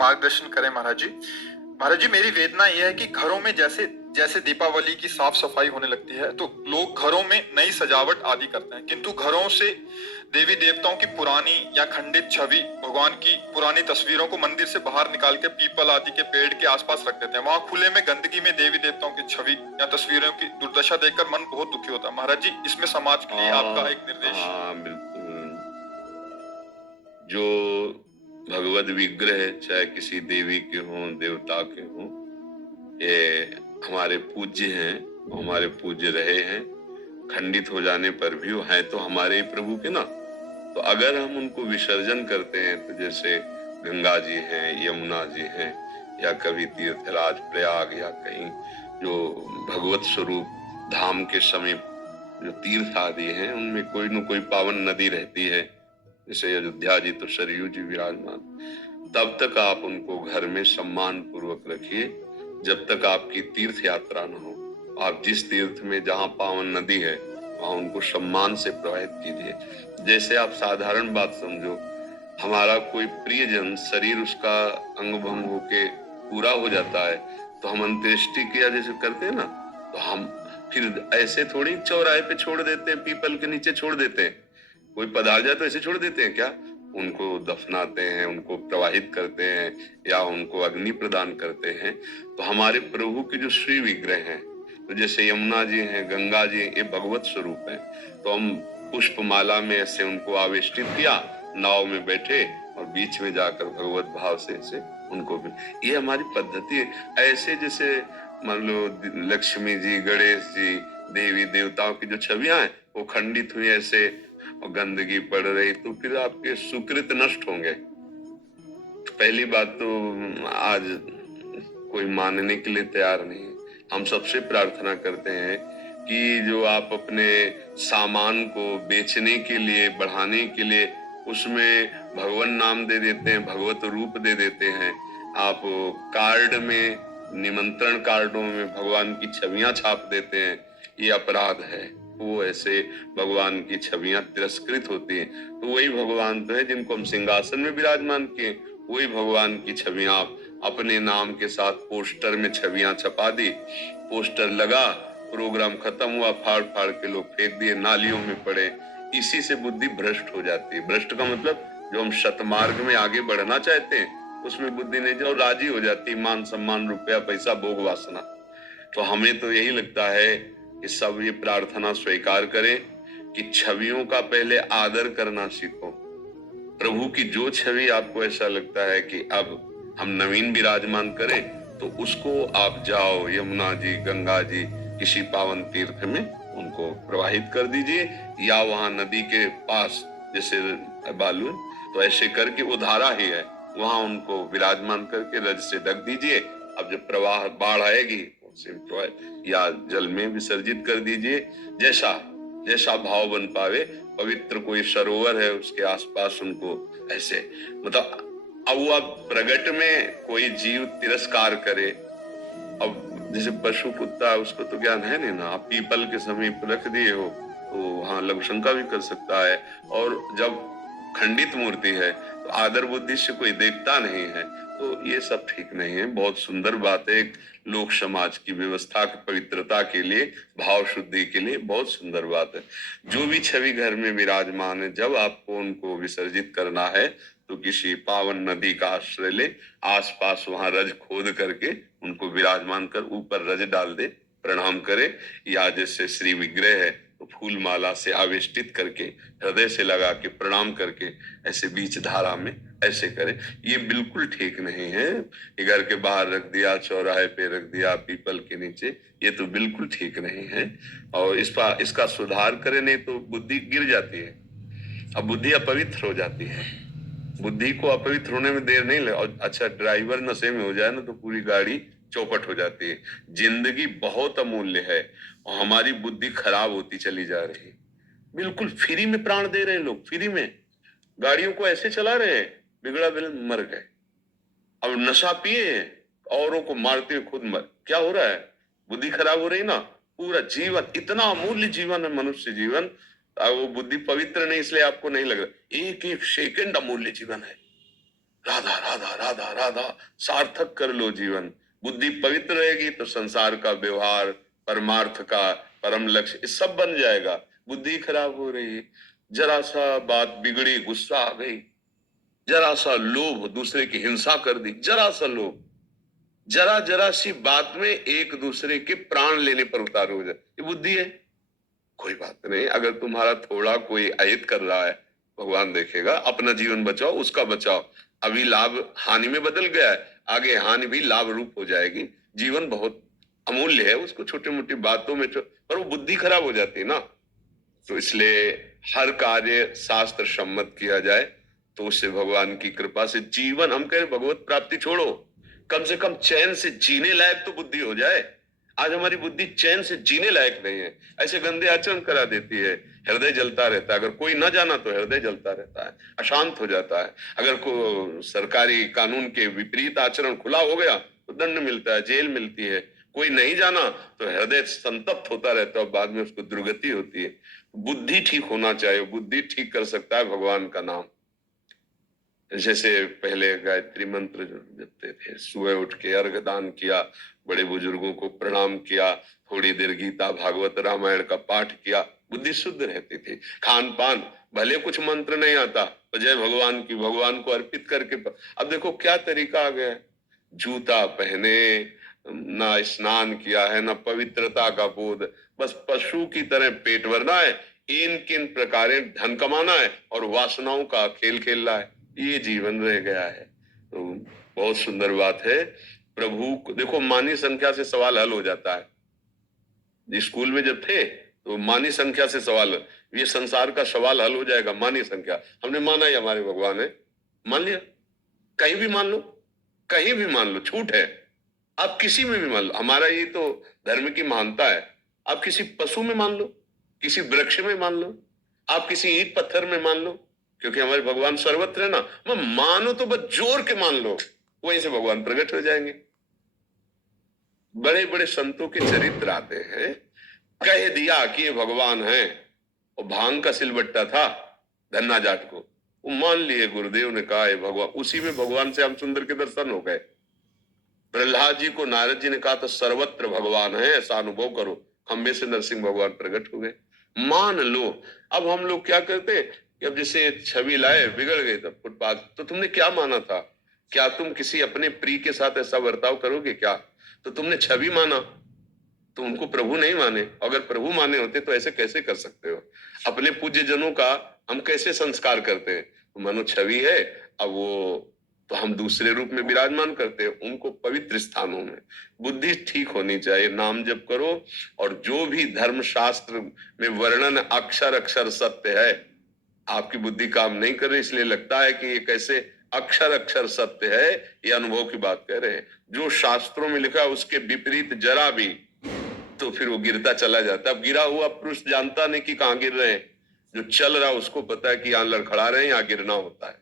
मार्गदर्शन करें महाराज जी। महाराज जी, मेरी वेदना यह है कि घरों में जैसे जैसे दीपावली की साफ सफाई होने लगती है तो लोग घरों में नई सजावट आदि करते हैं, किंतु घरों से देवी देवताओं की पुरानी या खंडित छवि, भगवान की पुरानी तस्वीरों को मंदिर से बाहर निकाल के पीपल आदि के पेड़ के आसपास रख देते हैं। वहां खुले में गंदगी में देवी देवताओं की छवि या तस्वीरों की दुर्दशा देखकर मन बहुत दुखी होता है। महाराज जी, इसमें समाज के लिए आपका एक निर्देश। हाँ बिल्कुल। जो भगवत विग्रह चाहे किसी देवी के हों देवता के हों, ये हमारे पूज्य हैं, हमारे पूज्य रहे हैं, खंडित हो जाने पर भी वो हैं तो हमारे ही प्रभु के ना। तो अगर हम उनको विसर्जन करते हैं तो जैसे गंगा जी हैं, यमुना जी हैं, या कभी तीर्थराज प्रयाग या कहीं जो भगवत स्वरूप धाम के समीप जो तीर्थ आदि हैं उनमें कोई न कोई पावन नदी रहती है, जैसे अयोध्या जी तो सरयू जी विराजमान, तब तक आप उनको घर में सम्मान पूर्वक रखिए जब तक आपकी तीर्थ यात्रा न हो। आप जिस तीर्थ में जहाँ पावन नदी है वहां उनको सम्मान से प्रवाहित कीजिए। जैसे आप साधारण बात समझो, हमारा कोई प्रियजन शरीर उसका अंग भंग होके पूरा हो जाता है तो हम अंत्येष्टि क्रिया जैसे करते हैं ना, तो हम फिर ऐसे थोड़ी चौराहे पे छोड़ देते हैं, पीपल के नीचे छोड़ देते हैं। कोई पधार जाए तो ऐसे छोड़ देते हैं क्या? उनको दफनाते हैं, उनको प्रवाहित करते हैं या उनको अग्नि प्रदान करते हैं। तो हमारे प्रभु के जो श्री विग्रह हैं, तो जैसे यमुना जी हैं, गंगा जी हैं, ये भगवत स्वरूप हैं, तो हम पुष्पमाला में ऐसे उनको आवेष्टित किया, नाव में बैठे और बीच में जाकर भगवत भाव से ऐसे उनको भी, ये हमारी पद्धति है। ऐसे जैसे मान लो लक्ष्मी जी, गणेश जी, देवी देवताओं की जो छवियां हैं वो खंडित हुई ऐसे और गंदगी पड़ रही तो फिर आपके सुकृत नष्ट होंगे। पहली बात तो आज कोई मानने के लिए तैयार नहीं है। हम सबसे प्रार्थना करते हैं कि जो आप अपने सामान को बेचने के लिए, बढ़ाने के लिए उसमें भगवान नाम दे देते हैं, भगवत रूप दे देते हैं, आप कार्ड में, निमंत्रण कार्डों में भगवान की छवियां छाप देते हैं, ये अपराध है। वो ऐसे भगवान की छवियां तिरस्कृत होती हैं। तो वही भगवान तो है जिनको हम सिंहासन में विराजमान किए, वही भगवान की छवियां आप अपने नाम के साथ पोस्टर में छवियां छपा दी, पोस्टर लगा, प्रोग्राम खत्म हुआ, फाड़ फाड़ के लोग फेंक दिए, नालियों में पड़े। इसी से बुद्धि भ्रष्ट हो जाती है। भ्रष्ट का मतलब जो हम शतमार्ग में आगे बढ़ना चाहते हैं उसमें बुद्धि नहीं जो राजी हो जाती, मान सम्मान, रुपया पैसा, भोग वासना। तो हमें तो यही लगता है कि सब ये प्रार्थना स्वीकार करें कि छवियों का पहले आदर करना सीखो। प्रभु की जो छवि आपको ऐसा लगता है कि अब हम नवीन विराजमान करें तो उसको आप जाओ यमुना जी, गंगा जी, किसी पावन तीर्थ में उनको प्रवाहित कर दीजिए, या वहां नदी के पास जैसे बालू, तो ऐसे करके वो धारा ही है, वहां उनको विराजमान करके रज से ढक दीजिए। अब जब प्रवाह बाढ़ आएगी या जल में विसर्जित कर दीजिए, जैसा जैसा भाव बन पावे। पवित्र कोई सरोवर है उसके आसपास उनको ऐसे, मतलब अब वो अब प्रगट में कोई जीव तिरस्कार करे, अब जैसे पशु कुत्ता उसको तो ज्ञान है नहीं ना, आप पीपल के समीप रख दिए हो तो हाँ लघु शंका भी कर सकता है। और जब खंडित मूर्ति है तो आदर बुद्धि से कोई देखता नहीं है, तो ये सब ठीक नहीं है। बहुत सुंदर बात है, एक लोक समाज की व्यवस्था की पवित्रता के लिए, भाव शुद्धि के लिए बहुत सुंदर बात है। जो भी छवि घर में विराजमान है, जब आपको उनको विसर्जित करना है तो किसी पावन नदी का आश्रय ले, आसपास वहां रज खोद करके उनको विराजमान कर ऊपर रज डाल दे, प्रणाम करे, या जैसे श्री विग्रह है तो फूल माला से आवेष्टित करके हृदय से लगा के प्रणाम करके ऐसे बीच धारा में ऐसे करे। ये बिल्कुल ठीक नहीं है। ये घर के बाहर रख दिया, चौराहे पे रख दिया, पीपल के नीचे, ये तो बिल्कुल ठीक नहीं है। और इसका सुधार करे, नहीं तो बुद्धि गिर जाती है, अब बुद्धि अपवित्र हो जाती है। बुद्धि को अपवित्र होने में देर नहीं लगे। और अच्छा ड्राइवर नशे में हो जाए ना तो पूरी गाड़ी चौपट हो जाती है। जिंदगी बहुत अमूल्य है और हमारी बुद्धि खराब होती चली जा रही है। बिल्कुल फ्री में प्राण दे रहे हैं लोग, फ्री में गाड़ियों को ऐसे चला रहे हैं, बिगड़ा बिल मर गए। अब नशा पिए औरों को मारते हुए खुद मर, क्या हो रहा है? बुद्धि खराब हो रही ना। पूरा जीवन, इतना अमूल्य जीवन है मनुष्य जीवन, वो बुद्धि पवित्र नहीं इसलिए आपको नहीं लग रहा, एक एक सेकंड अमूल्य जीवन है। राधा राधा राधा राधा, सार्थक कर लो जीवन। बुद्धि पवित्र रहेगी तो संसार का व्यवहार, परमार्थ का परम लक्ष्य, ये सब बन जाएगा। बुद्धि खराब हो रही है, जरा सा बात बिगड़ी, गुस्सा आ गई, जरा सा लोभ, दूसरे की हिंसा कर दी, जरा सा लोभ, जरा जरा सी बात में एक दूसरे के प्राण लेने पर उतारू हो जाए, ये बुद्धि है। कोई बात नहीं, अगर तुम्हारा थोड़ा कोई अहित कर रहा है, भगवान देखेगा, अपना जीवन बचाओ, उसका बचाओ। अभी लाभ हानि में बदल गया है, आगे हानि भी लाभ रूप हो जाएगी। जीवन बहुत अमूल्य है, उसको छोटी मोटी बातों में पर वो बुद्धि खराब हो जाती है ना। तो इसलिए हर कार्य शास्त्र सम्मत किया जाए, तो उससे भगवान की कृपा से जीवन, हम कह रहे भगवत प्राप्ति छोड़ो, कम से कम चैन से जीने लायक तो बुद्धि हो जाए। आज हमारी बुद्धि चैन से जीने लायक नहीं है, ऐसे गंदे आचरण करा देती है, हृदय जलता रहता है। अगर कोई ना जाना तो हृदय जलता रहता है, अशांत हो जाता है। अगर को सरकारी कानून के विपरीत आचरण खुला हो गया तो दंड मिलता है, जेल मिलती है। कोई नहीं जाना तो हृदय संतप्त होता रहता है, बाद में उसको दुर्गति होती है। बुद्धि ठीक होना चाहिए, बुद्धि ठीक कर सकता है भगवान का नाम। जैसे पहले गायत्री मंत्र जपते थे, सुबह उठ के अर्घ दान किया, बड़े बुजुर्गों को प्रणाम किया, थोड़ी देर गीता भागवत रामायण का पाठ किया, बुद्धि शुद्ध रहती थी। खान पान, भले कुछ मंत्र नहीं आता, तो जय भगवान की, भगवान को अर्पित करके। अब देखो क्या तरीका आ गया है, जूता पहने, ना स्नान किया है, ना पवित्रता का बोध, बस पशु की तरह पेट भरना है, इन किन प्रकारें धन कमाना है और वासनाओं का खेल खेलना है, ये जीवन रह गया है। तो बहुत सुंदर बात है। प्रभु को देखो, मानी संख्या से सवाल हल हो जाता है। स्कूल में जब थे तो मानी संख्या से सवाल, ये संसार का सवाल हल हो जाएगा, मानी संख्या। हमने माना ही हमारे भगवान है, मान लिया, कहीं भी मान लो, कहीं भी मान लो, छूट है। आप किसी में भी मान लो, हमारा ये तो धर्म की महानता है। आप किसी पशु में मान लो, किसी वृक्ष में मान लो, आप किसी ईंट पत्थर में मान लो, क्योंकि हमारे भगवान सर्वत्र है ना। मैं मानो तो बस जोर के मान लो, वहीं से भगवान प्रकट हो जाएंगे। बड़े बड़े संतों के चरित्र आते हैं, कह दिया कि ये भगवान है, और भांग का सिलबट्टा था धन्ना जाट को, वो मान लिए, गुरुदेव ने कहा है भगवान, उसी में भगवान से हम सुंदर के दर्शन हो गए। प्रहलाद जी को नारद जी ने कहा था सर्वत्र भगवान है, ऐसा अनुभव करो, खंबे से नरसिंह भगवान प्रकट हो गए। मान लो। अब हम लोग क्या करते कि अब जैसे छवि लाए, बिगड़ गए, तब फुटपाथ, तो तुमने क्या माना था? क्या तुम किसी अपने प्रिय के साथ ऐसा बर्ताव करोगे क्या? तो तुमने छवि माना, तो उनको प्रभु नहीं माने। अगर प्रभु माने होते तो ऐसे कैसे कर सकते हो? अपने पूज्य जनों का हम कैसे संस्कार करते हैं? तो मानो छवि है, अब वो तो हम दूसरे रूप में विराजमान करते हैं उनको पवित्र स्थानों में। बुद्धि ठीक होनी चाहिए, नाम जप करो, और जो भी धर्म शास्त्र में वर्णन अक्षर अक्षर सत्य है, आपकी बुद्धि काम नहीं कर रही, इसलिए लगता है कि ये कैसे अक्षर अक्षर सत्य है, ये अनुभव की बात कह रहे हैं। जो शास्त्रों में लिखा है उसके विपरीत जरा भी, तो फिर वो गिरता चला जाता है। अब गिरा हुआ पुरुष जानता नहीं कि कहाँ गिर रहे हैं, जो चल रहा उसको पता है कि यहाँ लड़खड़ा रहे हैं, यहाँ गिरना होता है।